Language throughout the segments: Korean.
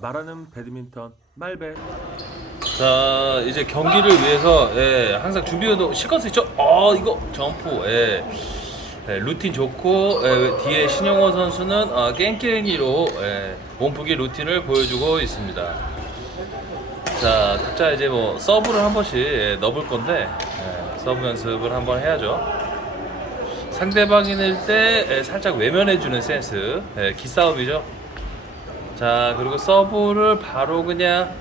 말하는 배드민턴 말배 자 이제 경기를 위해서 예, 항상 준비해도 실컷 있죠. 어 이거 점프 예. 예, 루틴 좋고 예, 뒤에 신영호 선수는 어, 깽깽이로 예, 몸풀기 루틴을 보여주고 있습니다. 자 각자 이제 뭐 서브를 한 번씩 예, 넣어볼 건데 예, 서브 연습을 한번 해야죠. 상대방인일 때 예, 살짝 외면해주는 센스 예, 기싸움이죠. 자 그리고 서브를 바로 그냥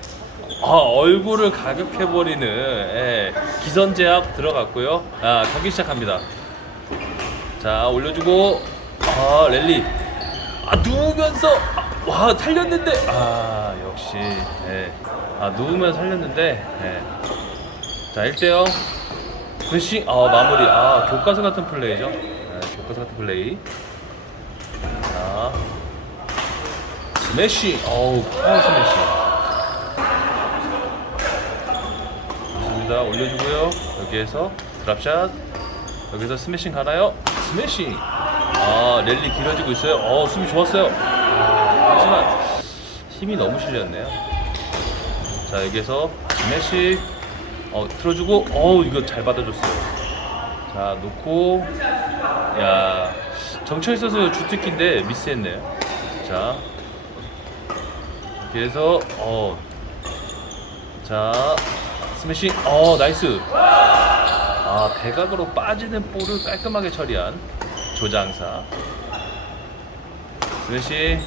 아, 얼굴을 가격해버리는 예, 기선제압 들어갔고요. 아, 경기 시작합니다. 자, 올려주고, 아, 랠리. 아, 누우면서, 아, 와, 살렸는데, 아, 역시, 예. 아, 누우면 살렸는데, 예. 자, 1대0. 프레싱, 아, 마무리. 아, 교과서 같은 플레이죠. 예, 교과서 같은 플레이. 스매시. 어우, 파워 스매시. 좋습니다. 올려주고요. 여기에서 드랍샷. 여기서 스매싱 가나요? 스매싱. 아 랠리 길어지고 있어요. 어 수비 좋았어요. 아, 하지만 힘이 너무 실렸네요. 자 여기에서 스매싱. 어 틀어주고 어우 이거 잘 받아줬어요. 자 놓고 야 정쳐 있어서 주특기인데 미스했네요. 자 해서 어 자, 스매싱. 어, 나이스. 아, 대각으로 빠지는 볼을 깔끔하게 처리한 조장사. 스매싱.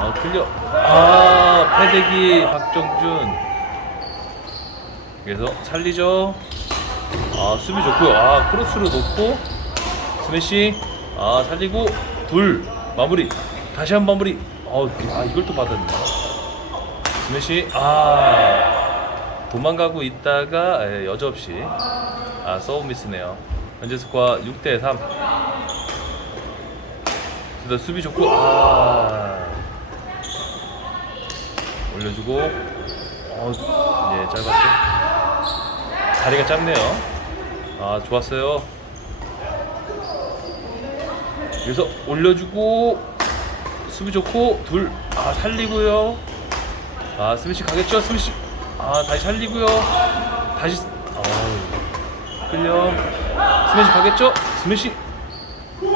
어, 클리어. 아, 패대기 박정준. 그래서 살리죠. 아, 수비 좋고요. 아, 크로스로 놓고 스매싱. 아, 살리고 둘 마무리. 다시 한번 마무리. 어, 아, 이걸 또 받았네. 스매싱. 아. 도망가고 있다가 예, 여지없이. 아 서브 미스네요. 현재 스코어 6대 3 그다 수비 좋고 아. 올려주고 어, 예 짧았죠 다리가 짧네요. 아 좋았어요. 그래서 올려주고 수비 좋고 둘 아 살리고요 아 스미시 가겠죠? 스미시 아 다시 살리고요. 다시. 어우. 끌려. 스매시 가겠죠? 스매시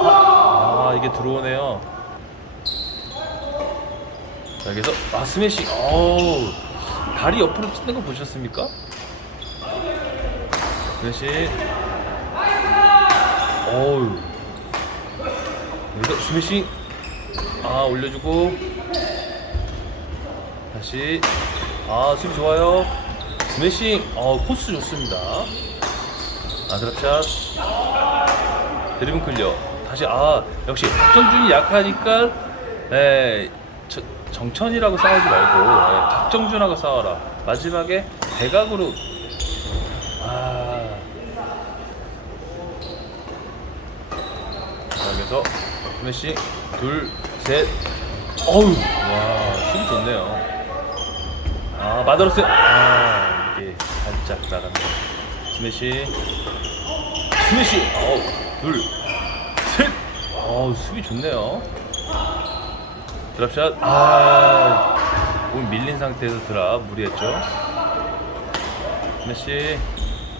아, 아, 이게 들어오네요. 자 여기서. 아 스매시 어우. 다리 옆으로 찢는 거 보셨습니까? 스매시 어우. 여기서 스매시 아 올려주고 다시. 아 수비 좋아요. 스매싱. 어 코스 좋습니다. 아 드랍샷. 드리븐 클리어. 다시 아 역시 박정준이 약하니까 에 저, 정천이라고 싸우지 말고 예, 박정준하고 싸워라. 마지막에 대각으로. 아. 자, 여기서 스매싱. 둘셋. 어우 와 수비 좋네요 아 마더러스. 아 이게 살짝 나갔네. 스매시. 스매시. 어우 둘셋. 어우 수비 좋네요. 드랍샷. 아 오늘 밀린 상태에서 드랍 무리했죠. 스매시.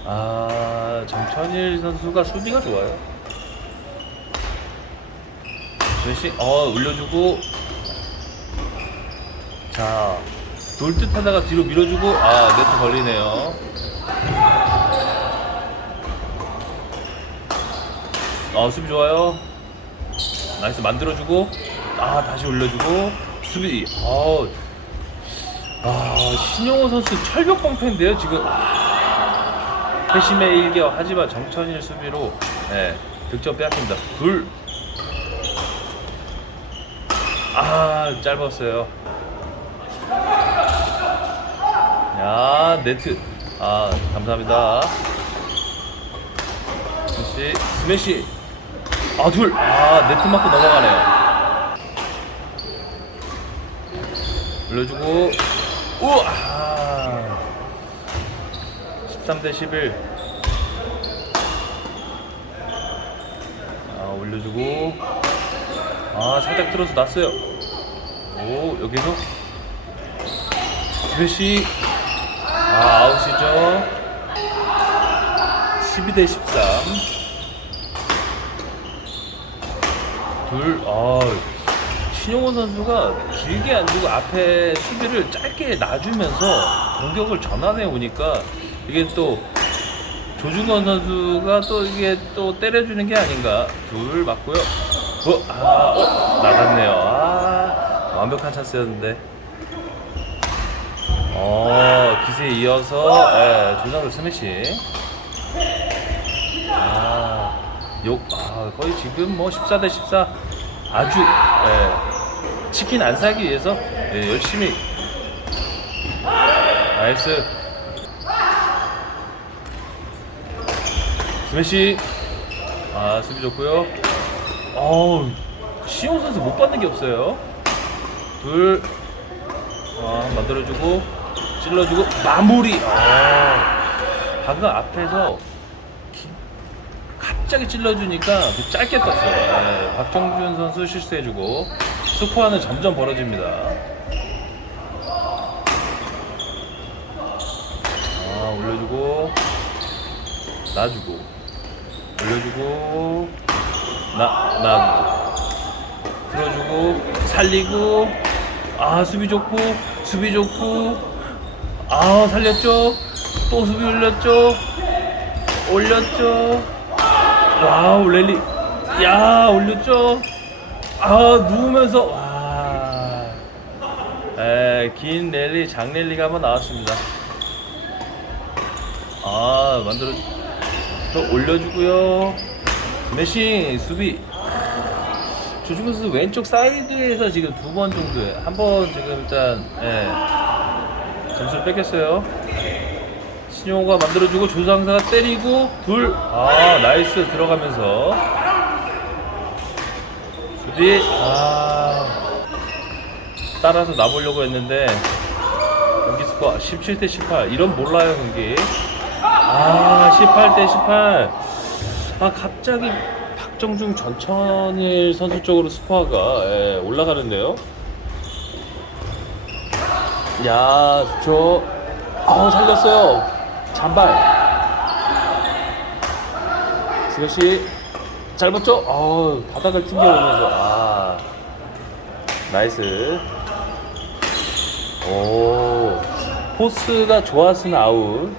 아 정천일 선수가 수비가 좋아요. 스매시. 어 올려주고. 자 돌듯 하다가 뒤로 밀어주고 아 네트 걸리네요. 아 수비 좋아요. 나이스 만들어주고 아 다시 올려주고 수비 아, 아 신용호 선수 철벽 방패인데요 지금. 아, 회심의 일격 하지만 정천일 수비로 네, 득점 빼앗깁니다. 둘 아 짧았어요. 야 네트. 아 감사합니다. 스매시. 스매시. 아 둘 아 네트 맞고 넘어가네요. 올려주고. 우아 13대 11 아, 올려주고. 아 살짝 틀어서 났어요. 오 여기서. 스매시 아 아웃이죠 12대 13 둘, 아, 신용원 선수가 길게 안 두고 앞에 수비를 짧게 놔주면서 공격을 전환해 오니까 이게 또 조중건 선수가 또 이게 또 때려주는 게 아닌가. 둘 맞고요. 어, 아, 어, 나갔네요. 아, 완벽한 찬스였는데. 어, 기세에 이어서 예, 조상우 스매시. 아, 욕, 아, 거의 지금 뭐 14 대 14 아주 예, 치킨 안 사기 위해서 예, 열심히. 나이스. 스매시 아 수비 좋고요. 어우 시용 선수 못 받는 게 없어요. 둘 아, 만들어주고 찔러주고 마무리 아, 방금 앞에서 갑자기 찔러주니까 그 짧게 떴어요. 네, 박정준 선수 실수해주고 스코어는 점점 벌어집니다. 아 올려주고 놔주고 올려주고 나 놔주고 풀어주고 살리고 아 수비 좋고 수비 좋고 아 살렸죠? 또 수비 올렸죠? 올렸죠? 와우 랠리. 야 올렸죠? 아 누우면서 와긴 랠리 장 랠리가 한번 나왔습니다. 아 만들어 또 올려주고요. 메시 수비. 조중근 선수 왼쪽 사이드에서 지금 두 번 정도에 한 번 지금 일단 예, 점수를 뺏겼어요. 신용호가 만들어주고 조상사가 때리고 둘. 아 나이스. 들어가면서. 수비 아. 따라서 나보려고 했는데 경기 스코어 17대 18 이런 몰라요 경기. 아 18대 18 아 갑자기 박정중 전천일 선수 쪽으로 스코어가 예, 올라가는데요 야 좋죠 아 살렸어요. 잔발. 스매시 잘 맞죠? 아 바닥을 튕겨오면서. 아 나이스. 오 포스가 좋았으나 아웃.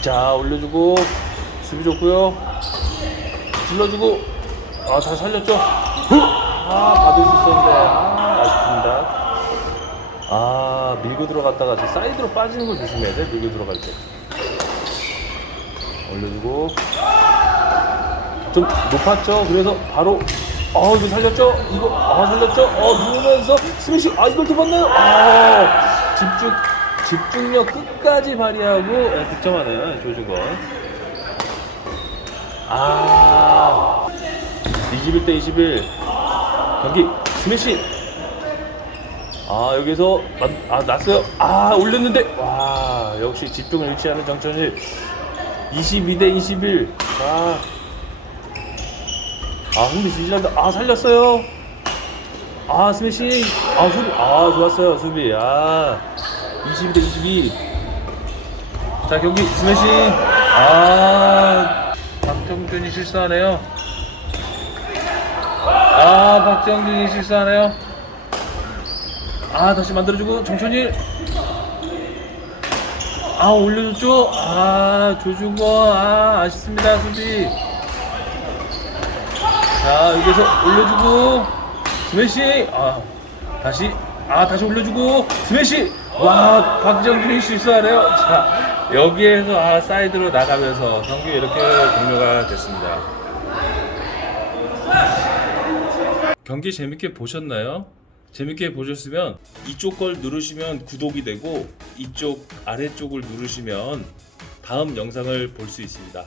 자 올려주고 수비 좋고요. 질러주고. 아 다 살렸죠? 후! 아 받을 수 있었는데. 아 아 밀고 들어갔다가 저 사이드로 빠지는 걸 조심해야 돼 밀고 들어갈 때. 올려주고. 좀 높았죠? 그래서 바로 어 이거 살렸죠? 이거 아 살렸죠? 어 누우면서 스매시 아 이걸 덮었나요? 아 집중 집중력 끝까지 발휘하고 예, 득점하는 조준건. 아. 21대 21 경기 스매시 아 여기서 만- 아 났어요? 아 올렸는데. 와 역시 집중을 잃지 않은 정천일. 22대 21 아, 아 흥미 지지한다. 아 살렸어요. 아 스매시 아 수비 아 좋았어요 수비. 아 22대 22 자 경기 스매시 아 박정준이 실수하네요. 아 박정준이 실수하네요 아 다시 만들어주고 정천일 아 올려줬죠? 아 조준건 아 아쉽습니다 수비. 자 여기서 올려주고 스매시. 아 다시. 아 다시 올려주고 스매시. 와 박정준이 실수하네요. 자 여기에서 아 사이드로 나가면서 경기 이렇게 종료가 됐습니다. 경기 재밌게 보셨나요? 재밌게 보셨으면 이쪽 걸 누르시면 구독이 되고 이쪽 아래쪽을 누르시면 다음 영상을 볼 수 있습니다.